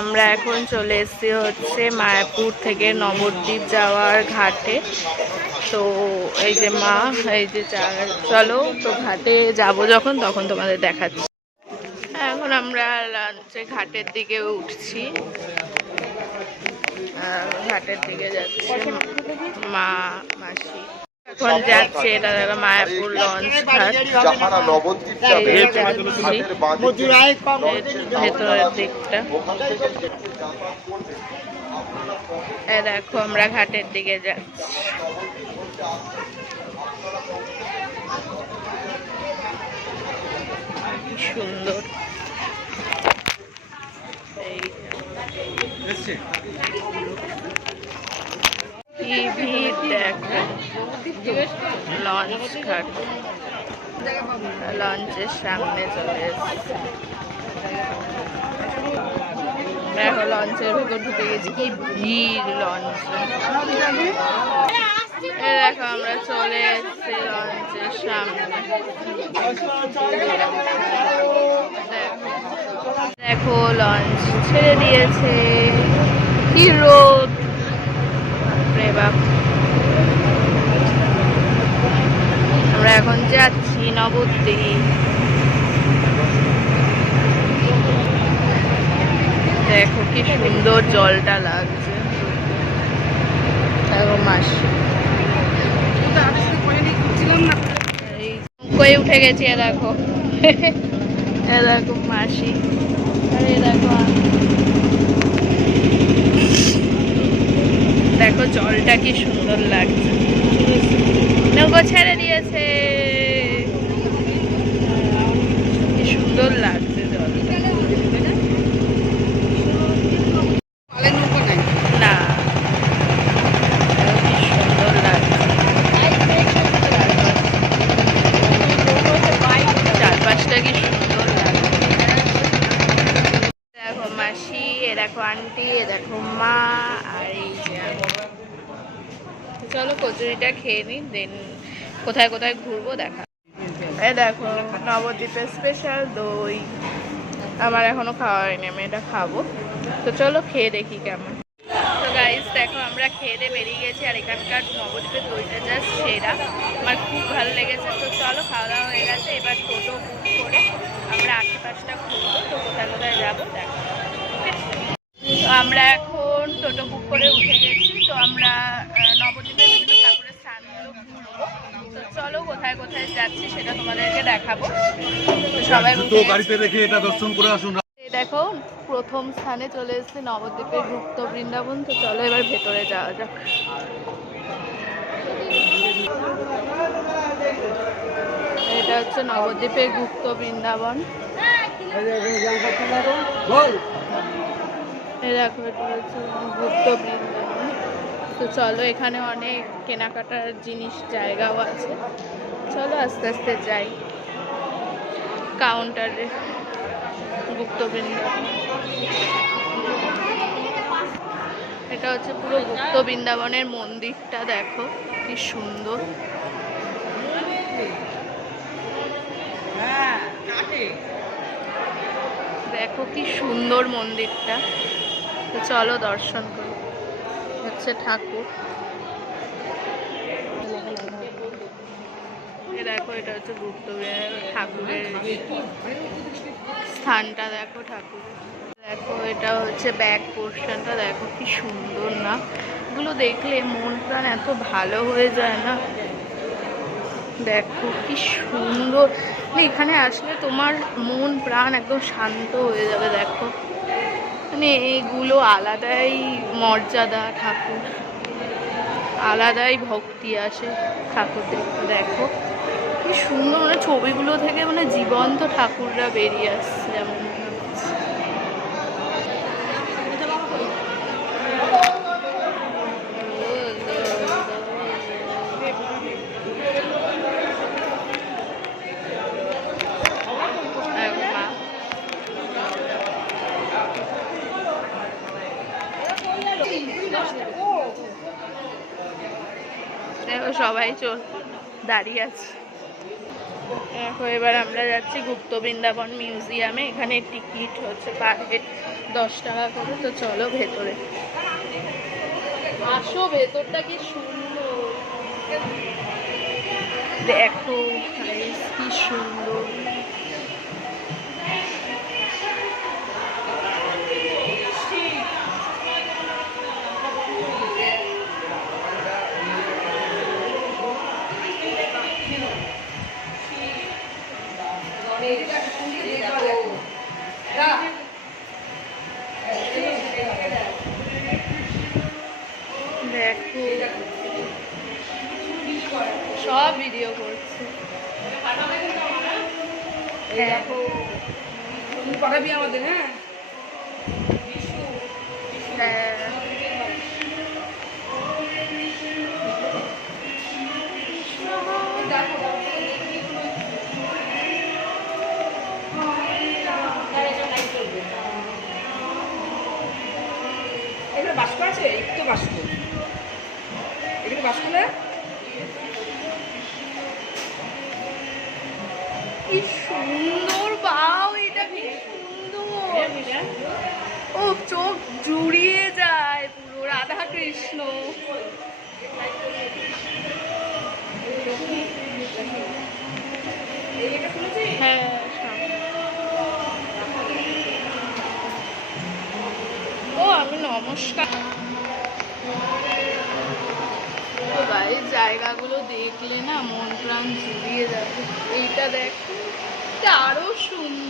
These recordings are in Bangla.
আমরা এখন চলে এসেছি হচ্ছে মায়াপুর থেকে নবদ্বীপ যাওয়ার ঘাটে। তো এই যে মা, এই যে চলো তো ঘাটে যাব যখন, তখন তোমাদের দেখাচ্ছি। এখন আমরা লাঞ্চে ঘাটের দিকে উঠছি। ঘাটের দিকে যাচ্ছি। মা এখন যাচ্ছে এটা দেখো মায়াপুর লঞ্চ ঘাট যাহারা নবদ্বীপ যাবে এই যে যাচ্ছি ঘাটের বাঁদিকে ভেতরের দিকটা। দেখো আমরা ঘাটের দিকে যাচ্ছি। সুন্দর। এই ভিড় দেখো। লঞ্চ ঘাট। লঞ্চের সামনে চলে এসেছে। দেখো, লঞ্চের ভেতর ঢুকে গেছি। কি ভিড় লঞ্চে। দেখো, আমরা চলে এসেছি লঞ্চের সামনে। দেখো, লঞ্চ ছেড়ে দিয়েছে। কি রোদ। বাপরে বাপ আমরা এখন যাচ্ছি নবদ্বীপ। দেখো কি সুন্দর জলটা লাগছে। এই উঠে গেছি, এ দেখো। এ দেখো মাসি। আর এ দেখো। দেখো জলটা কি সুন্দর লাগছে। নৌকো ছেড়ে দিয়েছে। কি সুন্দর লাগছে জলটা না কি সুন্দর লাগছে চারপাশটা কি সুন্দর লাগছে দেখো মাসি এ দেখো আন্টি এ দেখো মা আর এই যে আমি। কচুরিটা খেয়ে নিই দেন কোথায় কোথায় ঘুরবো দেখা। এ দেখো নবদ্বীপের স্পেশাল দই। আমার এখনও খাওয়া হয়নি, আমি এটা খাব। তো চলো খেয়ে দেখি কেমন। তো গাইস দেখো, আমরা খেয়ে বেরিয়ে গেছি, আর এখানকার নবদ্বীপের দইটা জাস্ট সেরা। আমার খুব ভালো লেগেছে। তো চলো, খাওয়া দাওয়া হয়ে গেছে। এবার টোটো বুক করে আমরা আশেপাশটা ঘুরবো। তো কোথায় কোথায় যাব, দেখো। আমরা এখন টোটো বুক করে উঠে গেছি। তো আমরা আহ, নবদ্বীপের বিভিন্ন ঠাকুরের স্থানগুলো ঘুরবো তো চলো কোথায় কোথায় যাচ্ছি সেটা তোমাদেরকে দেখাবো। সবাই। গাড়িতে রেখে এটা দর্শন করে আসুন। দেখো প্রথম স্থানে চলে এসেছে নবদ্বীপের গুপ্ত বৃন্দাবন। তো চলো এবার ভেতরে যাওয়া যাক। এটা হচ্ছে নবদ্বীপের গুপ্ত বৃন্দাবন। এটা হচ্ছে গুপ্ত বৃন্দাবন। তো চলো এখানে অনেক কেনাকাটার জিনিস জায়গাও আছে। চলো আস্তে আস্তে যাই। কাউন্টারে গুপ্ত বৃন্দাবন এটা হচ্ছে পুরো গুপ্ত বৃন্দাবনের মন্দিরটা, দেখো কি সুন্দর। দেখো কি সুন্দর মন্দিরটা। চলো দর্শন করি। হচ্ছে ঠাকুর। দেখো, এটা হচ্ছে গুপ্ত বৃন্দাবন ঠাকুরের স্থানটা, দেখো ঠাকুরের দেখো, এটা হচ্ছে ব্যাক পোর্শনটা দেখো কি সুন্দর না। এগুলো দেখলে মন প্রাণ এত ভালো হয়ে যায় না। দেখো কি সুন্দর। মানে এখানে আসলে তোমার মন প্রাণ একদম শান্ত হয়ে যাবে, দেখো। মানে এগুলো আলাদাই মর্যাদা ঠাকুর। আলাদাই ভক্তি আসে ঠাকুর দেখো। কি সুন্দর মানে ছবিগুলো থেকে মানে জীবন্ত ঠাকুররা বেরিয়ে আসছে, যেমন মনে সবাই চল দাঁড়িয়ে আছে। দেখো, এবার আমরা যাচ্ছি গুপ্ত বৃন্দাবন মিউজিয়ামে। এখানে টিকিট হচ্ছে পার হেড দশ টাকা করে। তো চলো ভেতরে। আসো, ভেতরটা কি সুন্দর। দেখো কি সুন্দর। পাঠাবি আমাদের হ্যাঁ? এখানে বাস্ক আছে? একটু বাস্ক এখানে বাস্ক না? ও, চোখ জুড়িয়ে যায় পুরো রাধা কৃষ্ণ হ্যাঁ ও, আমি নমস্কার। তো গাড়ির জায়গাগুলো দেখলে না, মন প্রাণ জুড়িয়ে যাবে। এইটা দেখো আরও সুন্দর।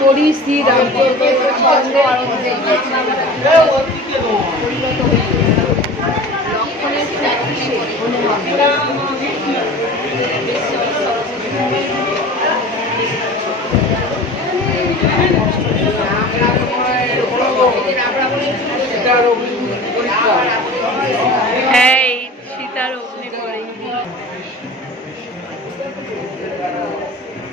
করি শ্রী এই সীতার অগ্নি পরে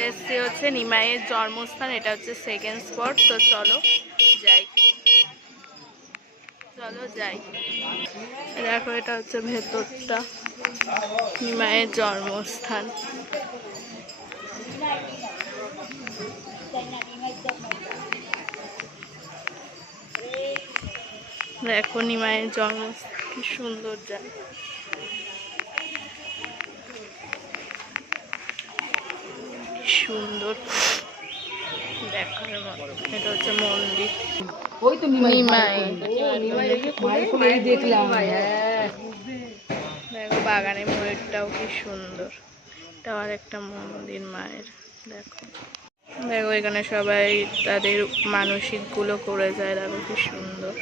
চলে এসেছি হচ্ছে নিমাইয়ের জন্মস্থান, এটা হচ্ছে সেকেন্ড স্পট তো চলো যাই। চলো যাই। দেখো, এটা হচ্ছে ভেতরটা, নিমাইয়ের জন্মস্থান। দেখো, নিমাইয়ের জন্মস্থান, কি সুন্দর জায়গা। সুন্দর। দেখার এটা হচ্ছে মন্দির। ওই তো নিমাই। নিমাই। দেখলাম। দেখো বাগানে ময়ূরটাও কি সুন্দর। আর একটা মন্দির মায়ের। দেখো। দেখো এখানে সবাই তাদের মানসিকগুলো করে যায়। দেখো কি সুন্দর।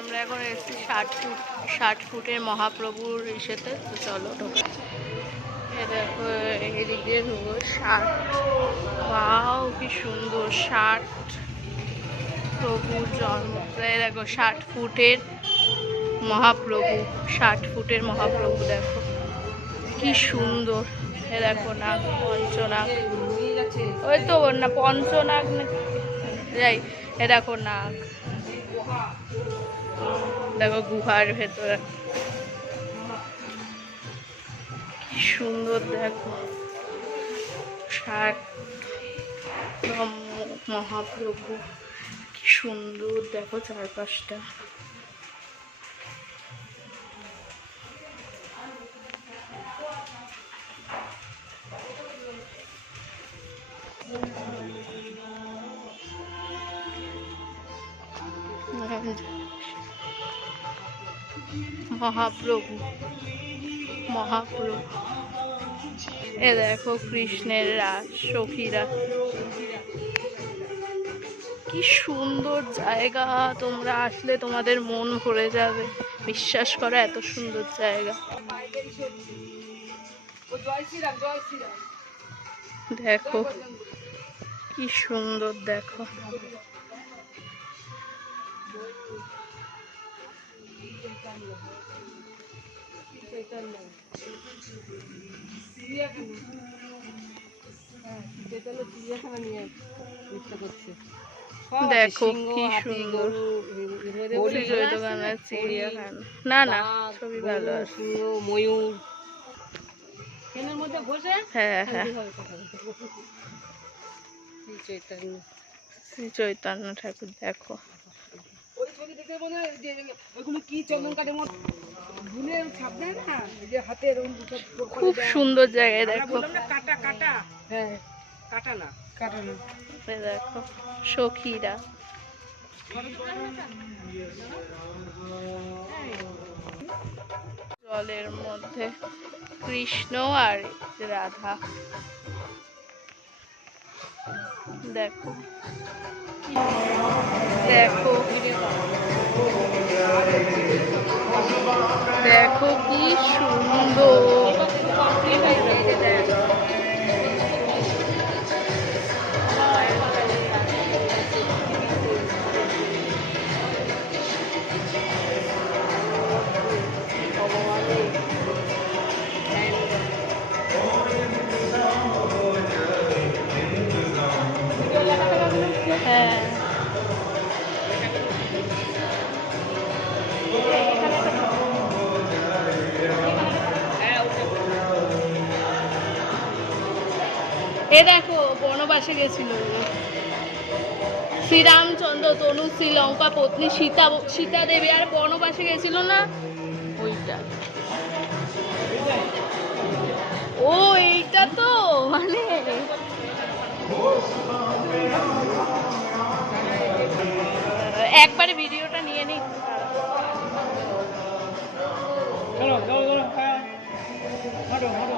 আমরা এখন এসেছি ষাট ফুট ষাট ফুটের মহাপ্রভুর ইসেতে। তো চলো। ঢোকা দেখো, এদিক দিয়ে ষাট বাও কি সুন্দর ষাট প্রভুর জন্ম। দেখো ষাট ফুটের মহাপ্রভু। ষাট ফুটের মহাপ্রভু, দেখো। কি সুন্দর। দেখো না পঞ্চনাগ। ওই তো না, পঞ্চনাগ না যাই, এ দেখো নাগ। দেখো গুহার ভেতরে। কি সুন্দর দেখো। ষাট মহাপ্রভু সুন্দর দেখো চারপাশটা। মহাপ্রভু। মহাপ্রভু এ দেখো কৃষ্ণের সখীরা। কি সুন্দর জায়গা, তোমরা আসলে তোমাদের মন ভরে যাবে। বিশ্বাস করো, এত সুন্দর জায়গা। দেখো, কি সুন্দর, দেখো। চেতনা দেখো কি সুন্দর। না না ছবি ভালো ময়ূর মধ্যে বসে হ্যাঁ হ্যাঁ। শ্রী চৈতন্য। চৈতন্য ঠাকুর দেখো। ছবি দেখে মনে হয় যে ওইগুলো কি চন্দন কাঠের মতো। ভুলে ছাপ দেয় না যে হাতে এরকম খুব সুন্দর জায়গায় দেখো। কাটা কাটা। হ্যাঁ। কাটা না। কাটা না। দেখো সখীরা। জলের মধ্যে কৃষ্ণ আর রাধা। দেখো। দেখো। দেখো কি সুন্দর। এ দেখো, বনবাসে গেছিল শ্রীরামচন্দ্র, তনু শ্রীলঙ্কা পত্নী, সীতা সীতা দেবী, আর বনবাসে গেছিল না? ওইটা। ও, এইটা তো মানে। একবারে ভিডিওটা নিয়ে নি। চলো চলো চলো হ্যাঁ। হাঁটো হাঁটো।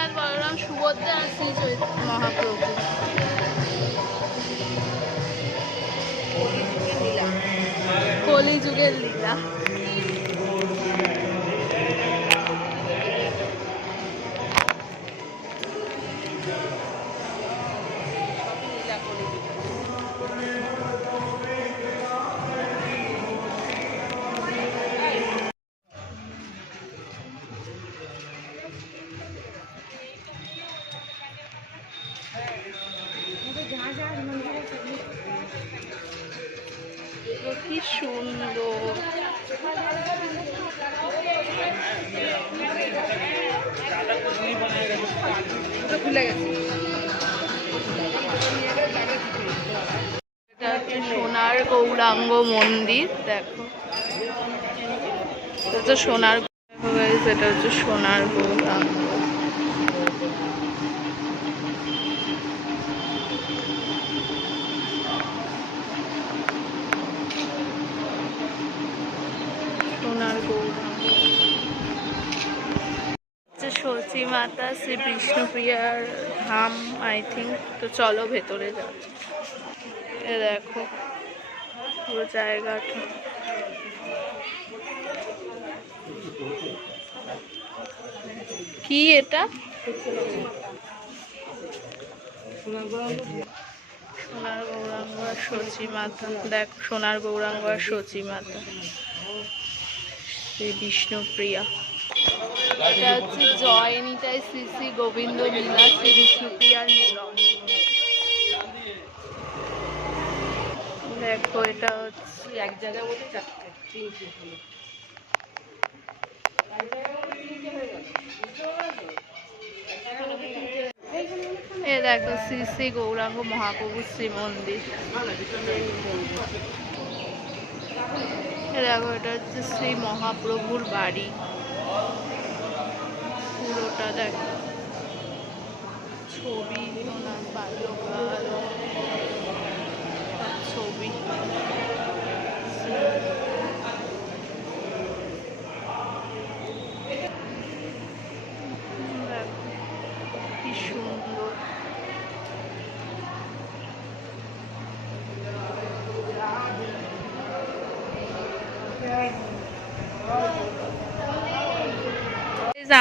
সুভদ্রা শ্রী মহাপ্রভু। কলি লীলা। মন্দির, দেখো। হচ্ছে সোনার এটা হচ্ছে সোনার গৌরাঙ্গ। সোনার মাতা, শ্রী বিষ্ণুপ্রিয়ার ধাম আই থিঙ্ক তো চলো ভেতরে যাও দেখো। পুরো জায়গাটা। কি এটা? সোনার গৌরাঙ্গ সচি মাতা। দেখ, সোনার গৌরাঙ্গ সচি মাতা। শ্রী বিষ্ণুপ্রিয়া। এটা হচ্ছে জয়নিতাই শ্রী শ্রী গোবিন্দ লীলা শ্রী বিষ্ণুপ্রিয়ার মিলন। দেখো এটা হচ্ছে এক জায়গায় মধ্যে চারটে তিনটে হলো। এ দেখো শ্রী শ্রী গৌরাঙ্গ মহাপ্রভু শ্রী মন্দির এ দেখো এটা হচ্ছে শ্রী মহাপ্রভুর বাড়ি। পুরোটা দেখো। ছবি ওনার বাল্যকাল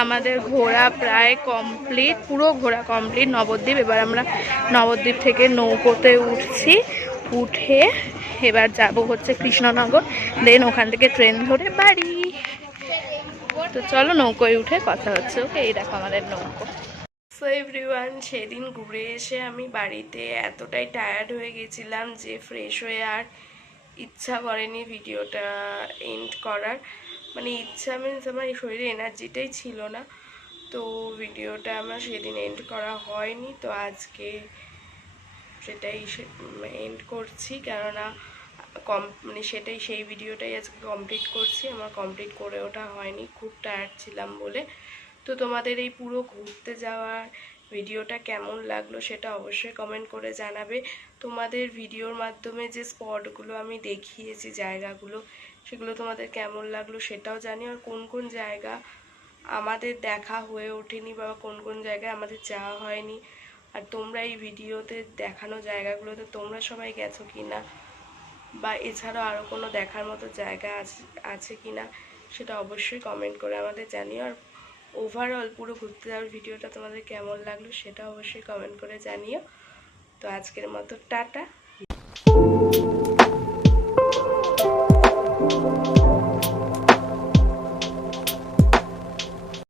আমাদের ঘোরা প্রায় কমপ্লিট পুরো ঘোরা কমপ্লিট নবদ্বীপ। এবার আমরা নবদ্বীপ থেকে নৌকোতে উঠছি। উঠে এবার যাব হচ্ছে কৃষ্ণনগর। দেন ওখান থেকে ট্রেন ধরে বাড়ি। তো চলো নৌকোয় উঠে কথা হচ্ছে ওকে এই দেখো আমাদের নৌকো। সো এভরিওয়ান সেদিন ঘুরে এসে আমি বাড়িতে এতটাই টায়ার্ড হয়ে গেছিলাম যে ফ্রেশ হয়ে আর ইচ্ছা করেনি ভিডিওটা এন্ড করার। মানে ইচ্ছা মিনস আমার এই শরীরে এনার্জিটাই ছিল না। তো ভিডিওটা আমার সেদিন এন্ড করা হয়নি। তো আজকে সেটাই এন্ড করছি। কেননা, কম মানে সেটাই সেই ভিডিওটাই আজকে কমপ্লিট করছি। আমার কমপ্লিট করে ওঠা হয়নি। খুব টায়ার্ড ছিলাম বলে। তো তোমাদের এই পুরো ঘুরতে যাওয়ার ভিডিওটা কেমন লাগল সেটা অবশ্যই কমেন্ট করে জানাবে। তোমাদের ভিডিওর মাধ্যমে যে স্পটগুলো আমি দেখিয়েছি, জায়গাগুলো, সেগুলো তোমাদের কেমন লাগল সেটাও জানি। আর কোন কোন জায়গা আমাদের দেখা হয়ে ওঠেনি বা কোন কোন জায়গায় আমাদের যাওয়া হয়নি আর তোমরা এই ভিডিওতে দেখানো জায়গাগুলোতে তোমরা সবাই গেছো কি না বা এছাড়াও আরও কোনো দেখার মতো জায়গা আছে আছে কি না সেটা অবশ্যই কমেন্ট করে আমাদের জানিও। আর ওভারঅল পুরো ঘুরতে যাওয়ার ভিডিওটা তোমাদের কেমন লাগল সেটা অবশ্যই কমেন্ট করে জানিও। তো আজকের মতো টাটা।